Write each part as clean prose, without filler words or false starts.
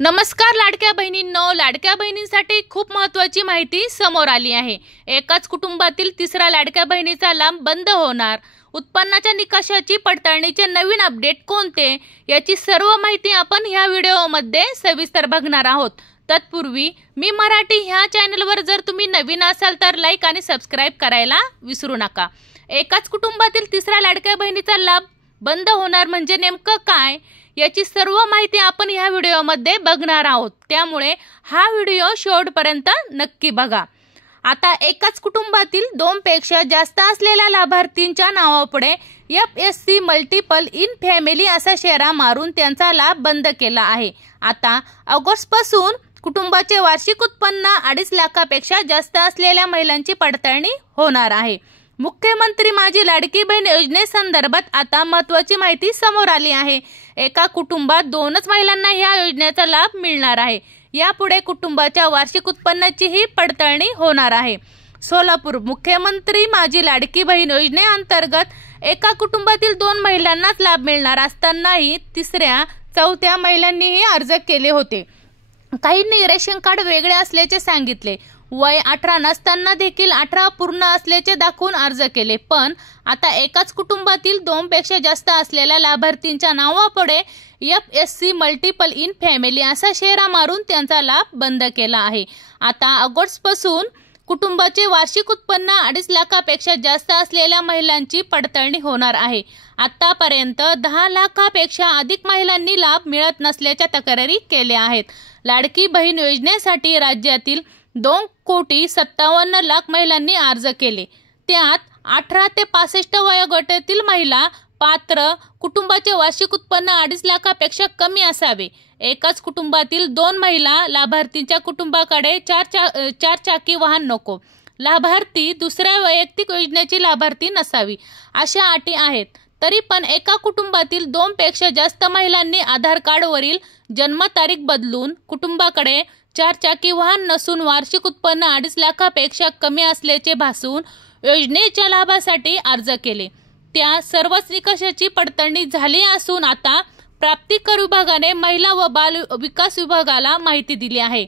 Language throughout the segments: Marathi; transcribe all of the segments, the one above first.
नमस्कार लाडक्या बहिणींनो, लाडक्या बहिणींसाठी खूप महत्त्वाची माहिती समोर आली आहे। एकाच कुटुंबातील तिसरा लाडक्या बहिणीचा लाभ बंद होणार। उत्पन्नाच्या निकषाची पडताळणीचे नवीन अपडेट कोणते याची सर्व माहिती आपण ह्या व्हिडिओमध्ये सविस्तर बघणार आहोत। तत्पूर्वी मी मराठी ह्या चॅनलवर जर तुम्ही नवीन असाल तर लाईक आणि सबस्क्राइब करायला विसरू नका। एकाच कुटुंबातील तिसरा लाडक्या बहिणीचा लाभ बंद होणार म्हणजे नेमकं काय याची सर्व माहिती आपण ह्या व्हिडिओमध्ये बघणार आहोत, त्यामुळे हा व्हिडिओ शेवटपर्यंत नक्की बघा। आता एकाच कुटुंबातील 2 पेक्षा जास्त असलेल्या लाभार्थींच्या नावापुढे FSC मल्टिपल इन फॅमिली असा शेरा मारून त्यांचा लाभ बंद केला आहे। आता ऑगस्टपासून कुटुंबाचे वार्षिक उत्पन्न 2.5 लाखापेक्षा जास्त असलेल्या महिलांची पडताळणी होणार आहे। मुख्यमंत्री माझी लाडकी बहीण योजनेसंदर्भात आता महत्त्वाची माहिती समोर आली आहे। एका कुटुंबात 2च महिलांना या योजनेचा लाभ मिळणार आहे। यापुढे कुटुंबाच्या वार्षिक उत्पन्नाचीही पडताळणी होणार आहे। सोलापूर मुख्यमंत्री माझी लाडकी बहीण योजनेअंतर्गत एका कुटुंबातील 2 महिलांनाच लाभ मिळणार असतानाही 3ऱ्या 4थ्या महिलांनीही अर्ज केले होते। काहींनी रेशन कार्ड वेगळे असल्याचे सांगितले, वय 18 नसताना देखील 18 पूर्ण असल्याचे दाखवून अर्ज केले, पण आता एकाच कुटुंबातील 2 पेक्षा जास्त असलेल्या लाभार्थींच्या नावापुढे FSC मल्टिपल इन फॅमिली असा शेरा मारून त्यांचा लाभ बंद केला आहे। आता ऑगस्टपासून कुटुंबाचे वार्षिक उत्पन्न 2.5 लाखापेक्षा जास्त असलेल्या महिलांची पडताळणी होणार आहे। आतापर्यंत 10 लाखापेक्षा अधिक महिलांनी लाभ मिळत नसल्याच्या तक्रारी केल्या आहेत। लाडकी बहीण योजनेसाठी राज्यातील 2,57,00,000 महिलांनी अर्ज केले, त्यात 18 ते 65 वयोगटातील महिला पात्र, कुटुंबाचे वार्षिक उत्पन्न 2.5 लाखापेक्षा कमी असावे। एकाच कुटुंबातील 2 महिला लाभार्थींच्या कुटुंबाकडे 4 चाकी वाहन नको, लाभार्थी दुसऱ्या वैयक्तिक योजनेची लाभार्थी नसावी अशा अटी आहेत। तरी पण एका कुटुंबातील 2 पेक्षा जास्त महिलांनी आधार कार्डवरील जन्मतारीख बदलून कुटुंबाकडे 4 चाकी वाहन नसून वार्षिक उत्पन्न 2.5 लाखापेक्षा कमी असल्याचे भासवून योजनेच्या लाभासाठी अर्ज केले। त्या सर्वच निकषाची पडताळणी झाली असून आता प्राप्तिकर विभागाने महिला व बाल विकास विभागाला माहिती दिली आहे।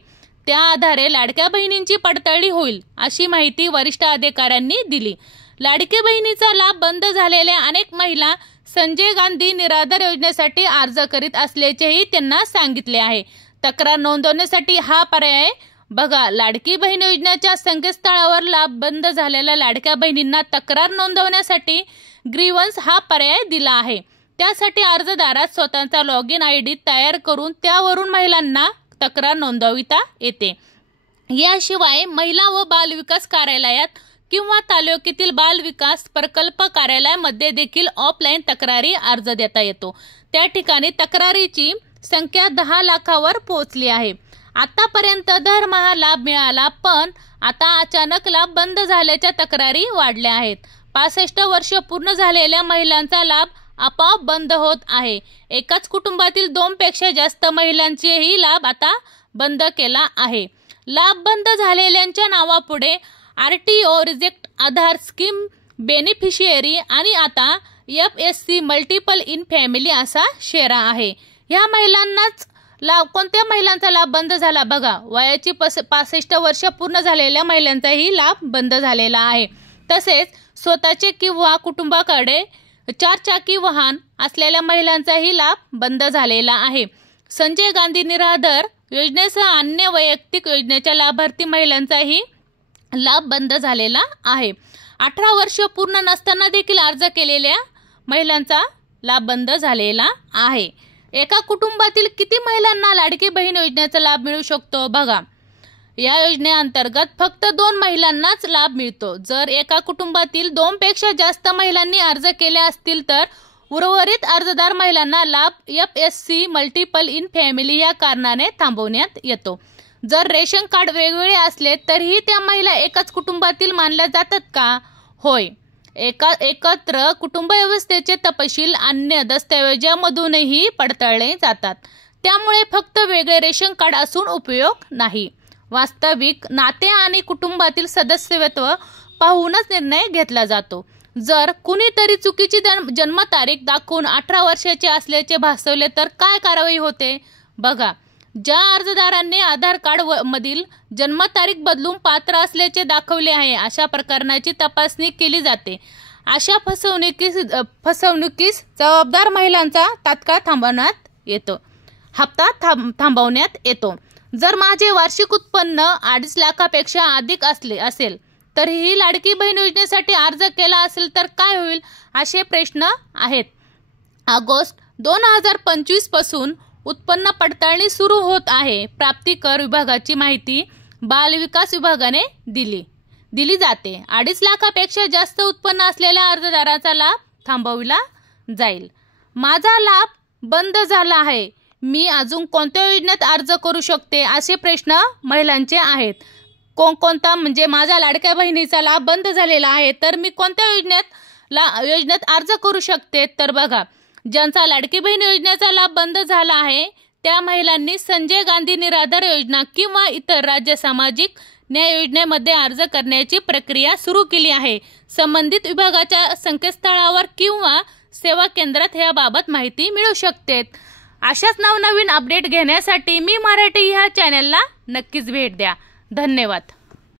त्या आधारे लाडक्या बहिणींची पडताळणी होईल अशी माहिती वरिष्ठ अधिकाऱ्यांनी दिली। लाडकी बहिणीचा लाभ बंद झालेल्या अनेक महिला संजय गांधी निराधार योजनेसाठी अर्ज करीत असल्याचेही त्यांना सांगितले आहे। तक्रार नोंदवण्यासाठी हा पर्याय बघा। लाडकी बहीण योजनेच्या संकेतस्थळावर लाभ बंद झालेल्या लाडक्या बहिणींना तक्रार नोंदवण्यासाठी ग्रीव्हन्स हा पर्याय दिला आहे। त्यासाठी अर्जदारास स्वतःचा लॉगिन ID तयार करून त्यावरून महिलांना तक्रार नोंदविता येते। याशिवाय महिला व बाल विकास कार्यालयात किंवा तालुक्यातील बाल विकास प्रकल्प कार्यालयामध्ये देखील ऑफलाईन तक्रारी अर्ज देता येतो। त्या ठिकाणी तक्रारीची संख्या 10 लाखावर पोहोचली आहे। आतापर्यंत दरमहा लाभ मिळाला, पण आता अचानक लाभ बंद झाल्याच्या तक्रारी वाढल्या आहेत। 65 वर्ष पूर्ण झालेल्या महिलांचा लाभ आपोआप बंद होत आहे। एकाच कुटुंबातील 2 पेक्षा जास्त महिलांचेही लाभ आता बंद केला आहे। लाभ बंद झालेल्यांच्या नावापुढे RTO रिजेक्ट आधार स्कीम बेनिफिशियरी आणि आता FSC मल्टिपल इन फॅमिली असा शेरा आहे। ह्या महिलांनाच लाभ, कोणत्या महिलांचा लाभ बंद झाला बघा, वयाची 65 वर्ष पूर्ण झालेल्या महिलांचाही लाभ बंद झालेला आहे। तसेच स्वतःचे किंवा कुटुंबाकडे 4 चाकी वाहन असलेल्या महिलांचाही लाभ बंद झालेला आहे। संजय गांधी निराधार योजनेसह अन्य वैयक्तिक योजनेच्या लाभार्थी महिलांचाही लाभ बंद झालेला आहे। 18 वर्ष पूर्ण नसताना देखील अर्ज केलेल्या महिलांचा लाभ बंद झालेला आहे। एका कुटुंबातील किती महिलांना लाडकी बहीण योजनेचा लाभ मिळू शकतो बघा। या योजनेअंतर्गत फक्त 2 महिलांनाच लाभ मिळतो। जर एका कुटुंबातील 2 पेक्षा जास्त महिलांनी अर्ज केले असतील तर उर्वरित अर्जदार महिलांना लाभ FSC मल्टिपल इन फॅमिली या कारणाने थांबवण्यात येतो। जर रेशन कार्ड वेगवेगळे असले तरीही त्या महिला एकाच कुटुंबातील मानल्या जातात का? होय, एकत्र कुटुंब व्यवस्थेचे तपशील अन्य दस्तऐवजामधूनही पडताळले जातात। त्यामुळे फक्त वेगळे रेशन कार्ड असून उपयोग नाही। वास्तविक नाते आणि कुटुंबातील सदस्यत्व पाहूनच निर्णय घेतला जातो। जर कुणीतरी चुकीची जन्मतारीख दाखवून 18 वर्षाचे असल्याचे भासवले तर काय कारवाई होते बघा। ज्या अर्जदारांनी आधार कार्ड मधील जन्मतारीख बदलून पात्र असल्याचे दाखवले आहे अशा प्रकरणाची तपासणी केली जाते। अशा फसवणुकीस जबाबदार महिलांचा तात्काळ हप्ता थांबवण्यात येतो। जर माझे वार्षिक उत्पन्न 2.5 लाखापेक्षा अधिक असेल तर ही लाडकी बहीण योजनेसाठी अर्ज केला असेल तर काय होईल असे प्रश्न आहेत। ऑगस्ट 2025 पासून उत्पन्न पडताळणी सुरू होत आहे। प्राप्ती कर विभागाची माहिती बाल विकास विभागाने दिली जाते। 2.5 लाखापेक्षा जास्त उत्पन्न असलेल्या अर्जदाराचा लाभ थांबविला जाईल। माझा लाभ बंद झाला आहे, मी अजून कोणत्या योजनेत अर्ज करू शकते असे प्रश्न महिलांचे आहेत। कोणता म्हणजे माझ्या लाडक्या बहिणीचा लाभ बंद झालेला आहे तर मी कोणत्या योजनेत अर्ज करू शकते। तर बघा, ज्यांचा लाडकी बहीण योजनेचा लाभ बंद झाला आहे त्या महिलांनी संजय गांधी निराधार योजना किंवा इतर राज्य सामाजिक न्याय योजनेमध्ये अर्ज करण्याची प्रक्रिया सुरू केली आहे। संबंधित विभागाच्या संकेतस्थळावर किंवा सेवा केंद्रात याबाबत माहिती मिळू शकते। अशाच नवनवीन अपडेट घेण्यासाठी मी मराठी ह्या चॅनलला नक्कीच भेट द्या। धन्यवाद।